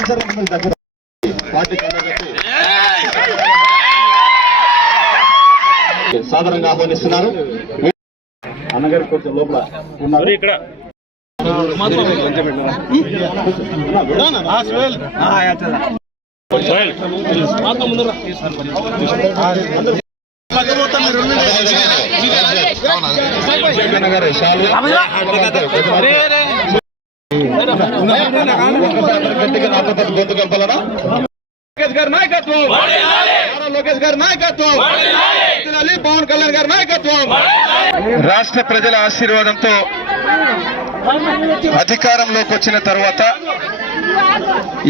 దగ్గర పార్టీ సాధారణంగా ఆహ్వానిస్తున్నారు. అన్నగారు కొంచెం లోపల ఉన్నారు. ఇక్కడ లోకేష్ గారి నాయకత్వం లోకేష్ గారి నాయకత్వం పవన్ కళ్యాణ్ గారి నాయకత్వం రాష్ట్ర ప్రజల ఆశీర్వాదంతో అధికారంలోకి వచ్చిన తర్వాత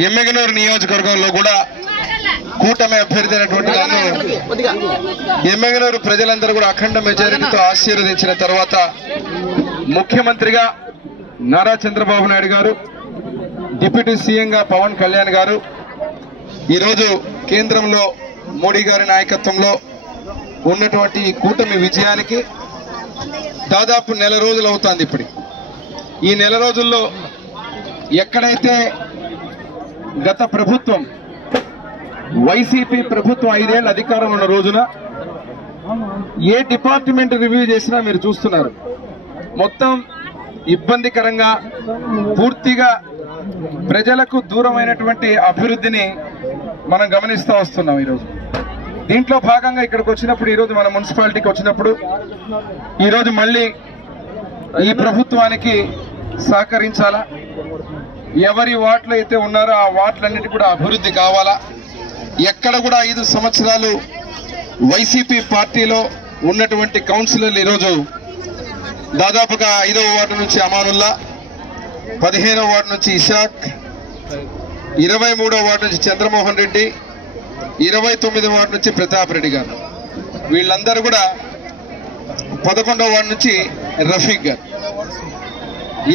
ఎమ్మెగనూరు నియోజకవర్గంలో కూడా కూటమి అభ్యర్థి అయినటువంటి నన్ను ఎమ్మెగనూరు ప్రజలందరూ కూడా అఖండ మెజారిటీతో ఆశీర్వదించిన తర్వాత ముఖ్యమంత్రిగా నారా చంద్రబాబు నాయుడు గారు డిప్యూటీ సీఎంగా పవన్ కళ్యాణ్ గారు ఈరోజు కేంద్రంలో మోడీ గారి నాయకత్వంలో ఉన్నటువంటి కూటమి విజయానికి దాదాపు నెల రోజులు అవుతుంది ఇప్పుడు. ఈ నెల రోజుల్లో ఎక్కడైతే గత ప్రభుత్వం వైసీపీ ప్రభుత్వం ఐదేళ్ళు అధికారం ఉన్న రోజున ఏ డిపార్ట్మెంట్ రివ్యూ చేసినా మీరు చూస్తున్నారు. మొత్తం ఇబ్బందికరంగా పూర్తిగా ప్రజలకు దూరమైనటువంటి అభివృద్ధిని మనం గమనిస్తూ వస్తున్నాం ఈరోజు. దీంట్లో భాగంగా ఇక్కడికి వచ్చినప్పుడు ఈరోజు మన మున్సిపాలిటీకి వచ్చినప్పుడు ఈరోజు మళ్ళీ ఈ ప్రభుత్వానికి సహకరించాలా? ఎవరి వార్డులు అయితే ఉన్నారో ఆ వార్డులన్నిటి కూడా అభివృద్ధి కావాలా? ఎక్కడ కూడా ఐదు సంవత్సరాలు వైసీపీ పార్టీలో ఉన్నటువంటి కౌన్సిలర్లు ఈరోజు దాదాపుగా ఐదవ వార్డు నుంచి అమానుల్లా పదిహేనవ వార్డు నుంచి ఇషాక్ ఇరవై మూడవ వార్డు నుంచి చంద్రమోహన్ రెడ్డి ఇరవై తొమ్మిదవ వార్డు నుంచి ప్రతాప్ రెడ్డి గారు. వీళ్ళందరూ కూడా పదకొండవ వార్డు నుంచి రఫీక్ గారు.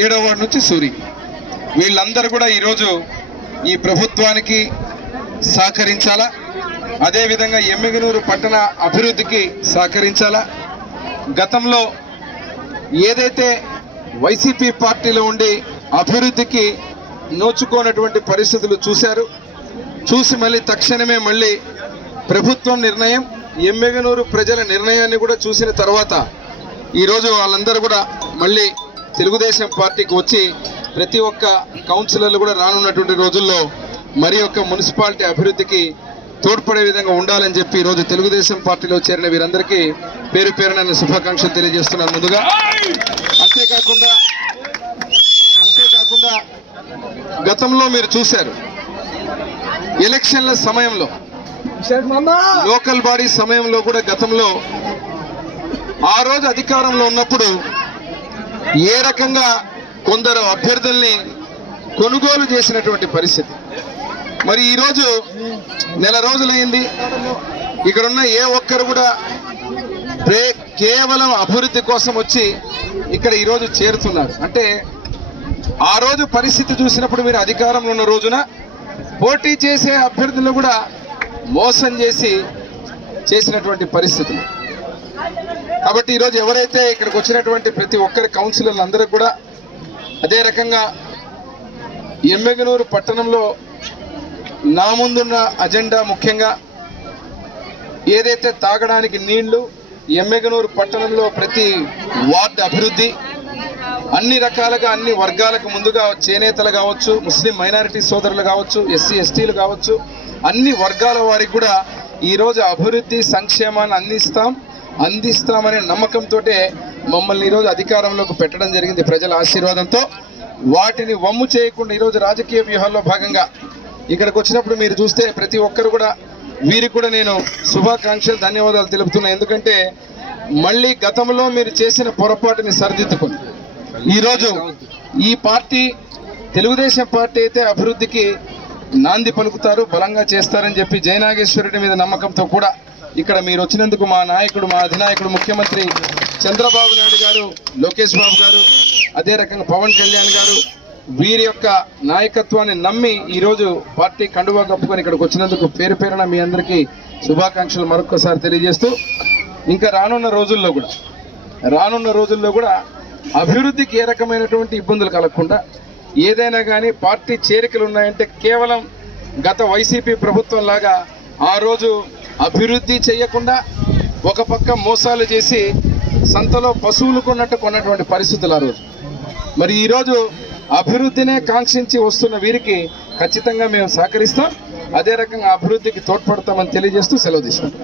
ఏడవ వార్డు నుంచి సూరి. వీళ్ళందరూ కూడా ఈరోజు ఈ ప్రభుత్వానికి సహకరించాలా? అదేవిధంగా ఎమ్మిగనూరు పట్టణ అభివృద్ధికి సహకరించాలా? గతంలో ఏదైతే వైసీపీ పార్టీలో ఉండి అభివృద్ధికి నోచుకోనటువంటి పరిస్థితులు చూశారు చూసి మళ్ళీ తక్షణమే మళ్ళీ ప్రభుత్వం నిర్ణయం ఎమ్మెగనూరు ప్రజల నిర్ణయాన్ని కూడా చూసిన తర్వాత ఈరోజు వాళ్ళందరూ కూడా మళ్ళీ తెలుగుదేశం పార్టీకి వచ్చి ప్రతి ఒక్క కౌన్సిలర్లు కూడా రానున్నటువంటి రోజుల్లో మరి యొక్క మున్సిపాలిటీ అభివృద్ధికి తోడ్పడే విధంగా ఉండాలని చెప్పి ఈరోజు తెలుగుదేశం పార్టీలో చేరిన వీరందరికీ పేరు పేరున నేను శుభాకాంక్షలు తెలియజేస్తున్నాను ముందుగా. అంతేకాకుండా అంతేకాకుండా గతంలో మీరు చూశారు ఎలక్షన్ల సమయంలో లోకల్ బాడీ సమయంలో కూడా గతంలో ఆ రోజు అధికారంలో ఉన్నప్పుడు ఏ రకంగా కొందరు అభ్యర్థుల్ని కొనుగోలు చేసినటువంటి పరిస్థితి. మరి ఈరోజు నెల రోజులైంది. ఇక్కడున్న ఏ ఒక్కరు కూడా కేవలం అభివృద్ధి కోసం వచ్చి ఇక్కడ ఈరోజు చేరుతున్నారు. అంటే ఆ రోజు పరిస్థితి చూసినప్పుడు మీరు అధికారంలో ఉన్న రోజున పోటీ చేసే అభ్యర్థులు కూడా మోసం చేసి చేసినటువంటి పరిస్థితులు. కాబట్టి ఈరోజు ఎవరైతే ఇక్కడికి వచ్చినటువంటి ప్రతి ఒక్కరి కౌన్సిలర్లు అందరూ కూడా అదే రకంగా ఎమ్మెగనూరు పట్టణంలో నా ముందున్న అజెండా ముఖ్యంగా ఏదైతే తాగడానికి నీళ్ళు ఎమ్మెగనూరు పట్టణంలో ప్రతి వార్డు అభివృద్ధి అన్ని రకాలుగా అన్ని వర్గాలకు ముందుగా చేనేతలు కావచ్చు ముస్లిం మైనారిటీ సోదరులు కావచ్చు ఎస్సీ ఎస్టీలు కావచ్చు అన్ని వర్గాల వారికి కూడా ఈరోజు అభివృద్ధి సంక్షేమాన్ని అందిస్తాం అందిస్తామనే నమ్మకంతో మమ్మల్ని ఈరోజు అధికారంలోకి పెట్టడం జరిగింది ప్రజల ఆశీర్వాదంతో. వాటిని వమ్ము చేయకుండా ఈరోజు రాజకీయ వ్యూహాల్లో భాగంగా ఇక్కడికి వచ్చినప్పుడు మీరు చూస్తే ప్రతి ఒక్కరు కూడా వీరికి కూడా నేను శుభాకాంక్షలు ధన్యవాదాలు తెలుపుతున్నా. ఎందుకంటే మళ్ళీ గతంలో మీరు చేసిన పొరపాటుని సరిదిద్దుకుని ఈరోజు ఈ పార్టీ తెలుగుదేశం పార్టీ అయితే అభివృద్ధికి నాంది పలుకుతారు బలంగా చేస్తారని చెప్పి జయనాగేశ్వరుడి మీద నమ్మకంతో కూడా ఇక్కడ మీరు వచ్చినందుకు మా నాయకుడు మా అధినాయకుడు ముఖ్యమంత్రి చంద్రబాబు నాయుడు గారు లోకేష్ బాబు గారు అదే రకంగా పవన్ కళ్యాణ్ గారు వీరి యొక్క నాయకత్వాన్ని నమ్మి ఈరోజు పార్టీ కండువా కప్పుకొని ఇక్కడికి వచ్చినందుకు పేరు పేరున మీ అందరికీ శుభాకాంక్షలు మరొకసారి తెలియజేస్తూ ఇంకా రానున్న రోజుల్లో కూడా రానున్న రోజుల్లో కూడా అభివృద్ధికి ఏ రకమైనటువంటి ఇబ్బందులు కలగకుండా ఏదైనా కానీ పార్టీ చేరికలు ఉన్నాయంటే కేవలం గత వైసీపీ ప్రభుత్వం లాగా ఆ రోజు అభివృద్ధి చేయకుండా ఒక పక్క మోసాలు చేసి సంతలో పశువులు కొన్నట్టు కొన్నటువంటి పరిస్థితులు ఆ రోజు. మరి ఈరోజు అభివృద్ధినే కాంక్షించి వస్తున్న వీరికి ఖచ్చితంగా మేము సహకరిస్తాం. అదే రకంగా అభివృద్ధికి తోడ్పడతామని తెలియజేస్తూ సెలవు తీసుకుంటాం